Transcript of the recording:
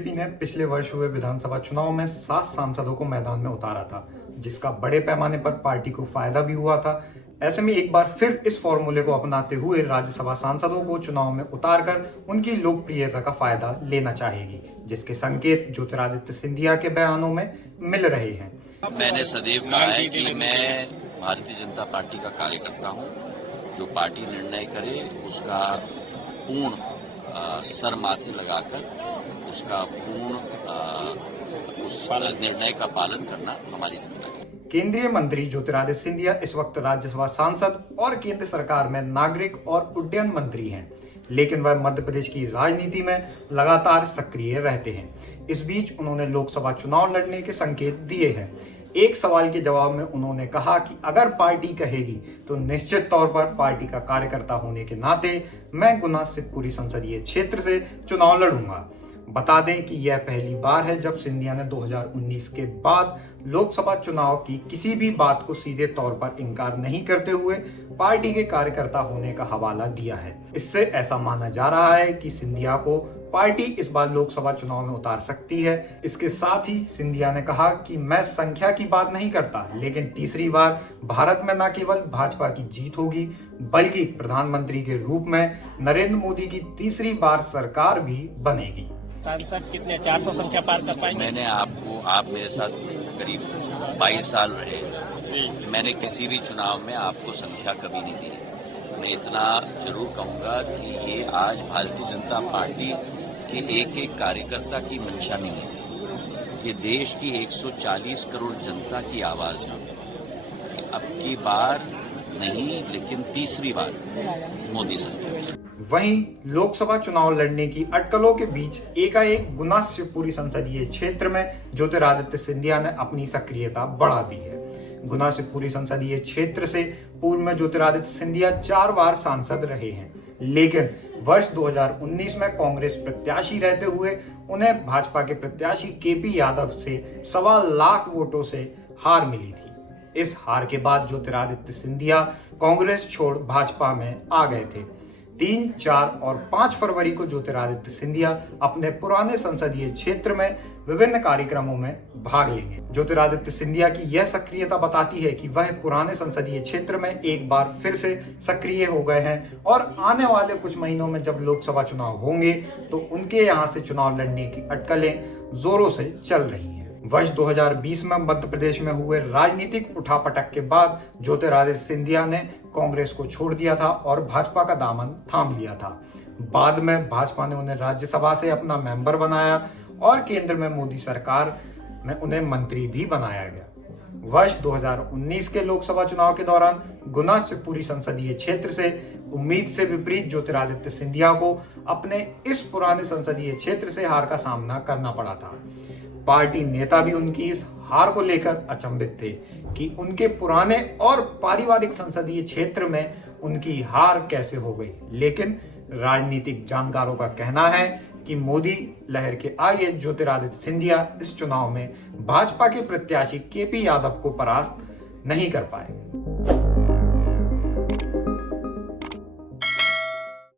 BJP ने पिछले वर्ष हुए विधानसभा चुनाव में 7 सांसदों को मैदान में उतारा था, जिसका बड़े पैमाने पर पार्टी को फायदा भी हुआ था। ऐसे में एक बार फिर इस फॉर्मूले को अपनाते हुए राज्यसभा सांसदों को चुनाव में उतारकर उनकी लोकप्रियता का फायदा लेना चाहेगी, जिसके संकेत ज्योतिरादित्य सिंधिया के बयानों में मिल रहे हैं। मैंने सदैव कहा है कि मैं भारतीय जनता पार्टी का कार्यकर्ता हूं। जो पार्टी निर्णय करे उसका पूर्ण सर माथे लगाकर उसका पूर्ण उस निर्णय का पालन करना हमारी जिम्मेदारी है। केंद्रीय मंत्री ज्योतिरादित्य सिंधिया इस वक्त राज्यसभा सांसद और केंद्र सरकार में नागरिक और उड्डयन मंत्री हैं, लेकिन वह मध्य प्रदेश की राजनीति में लगातार सक्रिय रहते हैं। इस बीच उन्होंने लोकसभा चुनाव लड़ने के संकेत दिए हैं। एक सवाल के जवाब में उन्होंने कहा कि अगर पार्टी कहेगी तो निश्चित तौर पर पार्टी का कार्यकर्ता होने के नाते मैं गुना शिवपुरी संसदीय क्षेत्र से चुनाव लड़ूंगा। बता दें कि यह पहली बार है जब सिंधिया ने 2019 के बाद लोकसभा चुनाव की किसी भी बात को सीधे तौर पर इनकार नहीं करते हुए पार्टी के कार्यकर्ता होने का हवाला दिया है। इससे ऐसा माना जा रहा है कि सिंधिया को पार्टी इस बार लोकसभा चुनाव में उतार सकती है। इसके साथ ही सिंधिया ने कहा कि मैं संख्या की बात नहीं करता, लेकिन तीसरी बार भारत में न केवल भाजपा की जीत होगी बल्कि प्रधानमंत्री के रूप में नरेंद्र मोदी की तीसरी बार सरकार भी बनेगी। सांसद कितने 400 संख्या पार कर पाएंगे? मैंने आप मेरे साथ करीब 22 साल रहे। मैंने किसी भी चुनाव में आपको संख्या कभी नहीं दी। मैं इतना जरूर कहूंगा कि ये आज भारतीय जनता पार्टी के एक कार्यकर्ता की मंशा नहीं है। ये देश की 140 करोड़ जनता की आवाज है। अब की बार नहीं, लेकिन तीसरी बार मोदी सरकार। वहीं लोकसभा चुनाव लड़ने की अटकलों के बीच एकाएक गुना शिवपुरी संसदीय क्षेत्र में ज्योतिरादित्य सिंधिया ने अपनी सक्रियता बढ़ा दी है। गुना शिवपुरी संसदीय क्षेत्र से पूर्व में ज्योतिरादित्य सिंधिया 4 बार सांसद रहे हैं, लेकिन वर्ष 2019 में कांग्रेस प्रत्याशी रहते हुए उन्हें भाजपा के प्रत्याशी केपी यादव से 1.25 लाख वोटों से हार मिली थी। इस हार के बाद ज्योतिरादित्य सिंधिया कांग्रेस छोड़ भाजपा में आ गए थे। 3, 4 और 5 फरवरी को ज्योतिरादित्य सिंधिया अपने पुराने संसदीय क्षेत्र में विभिन्न कार्यक्रमों में भाग लेंगे। ज्योतिरादित्य सिंधिया की यह सक्रियता बताती है कि वह पुराने संसदीय क्षेत्र में एक बार फिर से सक्रिय हो गए हैं और आने वाले कुछ महीनों में जब लोकसभा चुनाव होंगे तो उनके यहाँ से चुनाव लड़ने की अटकलें जोरों से चल रही हैं। वर्ष 2020 में मध्य प्रदेश में हुए राजनीतिक उठापटक के बाद ज्योतिरादित्य सिंधिया ने कांग्रेस को छोड़ दिया था और भाजपा का दामन थाम लिया था। बाद में भाजपा ने उन्हें राज्यसभा से अपना मेंबर बनाया और केंद्र में मोदी सरकार में उन्हें मंत्री भी बनाया गया। वर्ष 2019 के लोकसभा चुनाव के दौरान गुना शिवपुरी संसदीय क्षेत्र से उम्मीद से विपरीत ज्योतिरादित्य सिंधिया को अपने इस पुराने संसदीय क्षेत्र से हार का सामना करना पड़ा था। पार्टी नेता भी उनकी इस हार को लेकर अचंभित थे कि उनके पुराने और पारिवारिक संसदीय क्षेत्र में उनकी हार कैसे हो गई, लेकिन राजनीतिक जानकारों का कहना है कि मोदी लहर के आगे ज्योतिरादित्य सिंधिया इस चुनाव में भाजपा के प्रत्याशी केपी यादव को परास्त नहीं कर पाए।